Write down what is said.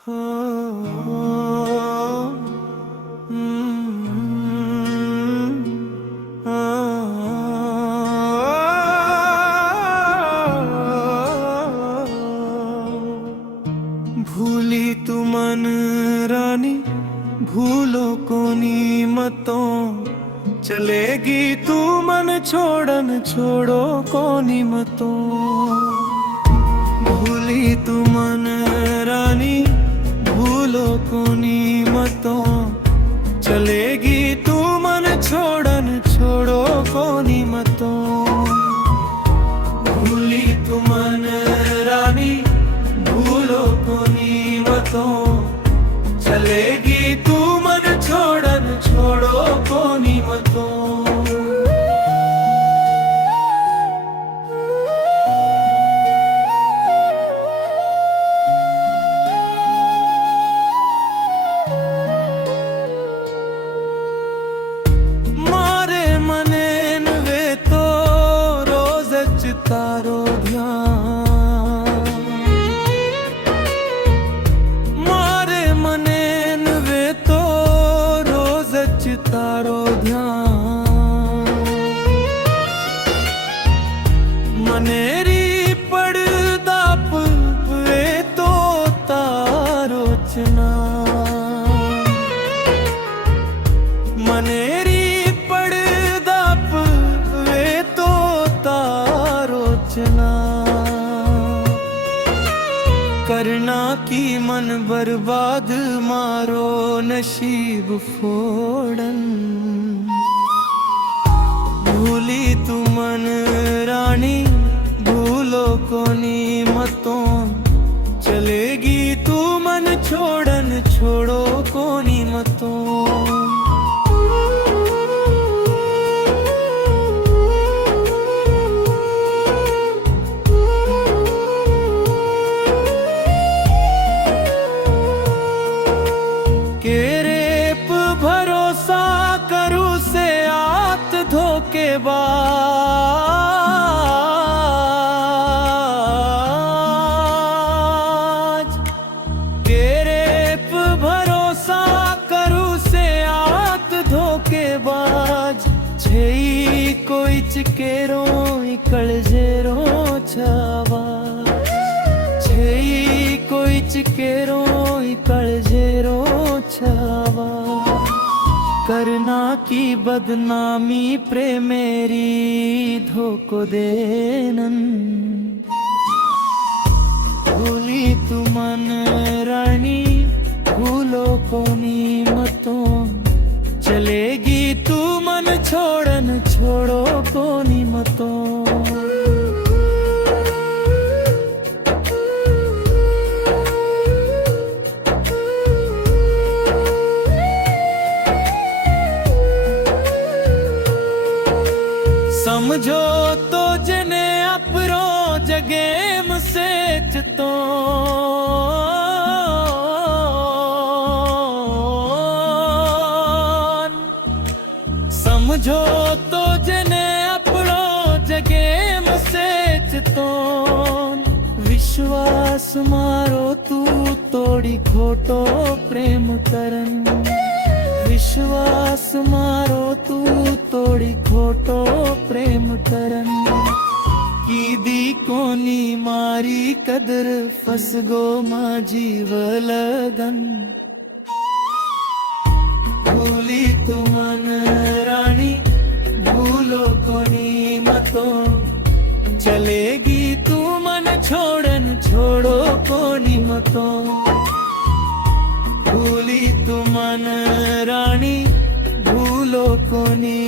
भूली तू मन रानी, भूलो कोनी मतों, चलेगी तू मन छोड़न छोड़ो कोनी मतों। भूली तू मन रानी, भूलो कोनी मतों, चलेगी तू मन छोड़न छोड़ो कोनी मतों। भूली तू मन रानी, भूलो कोनी मतों, चलेगी तू मन छोड़न छोड़ो कोनी मतों। मारे मनेन वे तो रोज तारो ध्यान, मारे मनेन वे तो रोज तारो ध्यान। मनेरी पड़दाप वे तो तारो चना, मनेरी पड़दाप वे तो तारो चना। करना की मन बर्बाद मारो नसीब फोड़न। भूली तू मन रानी, भूलो कोनी मतों, चलेगी तू मन छोड़न छोड़ो कोनी मतों। भरोसा करूं से आत धोखेबाज, तेरे पे भरोसा करूं से आत धोखेबाज। छई कोई चिकेरो इकल जेरो छावा, छई कोई चिकेरो इकल जेरो छावा। करना की बदनामी प्रेमेरी धोको देनन। भूली तू मन रानी, भूलो कोनी मतों, चलेगी तू मन छोड़न छोड़ो कोनी मतों। समझो तो जने अपरो जगेम सेच तो, समझो तो जने अपरो जगेम सेच तो। विश्वास मारो तू तोड़ी खोटो प्रेम करन। विश्वास मारो तू तोड़ी खोटो प्रेम करन। कीदी कोनी मारी कदर फसगो मां जीव लगन। भूली तू मन रानी, भूलो कोनी मतों, चलेगी तू मन छोड़न छोड़ो कोनी मतों। भूली तू मन रानी, भूलो कोनी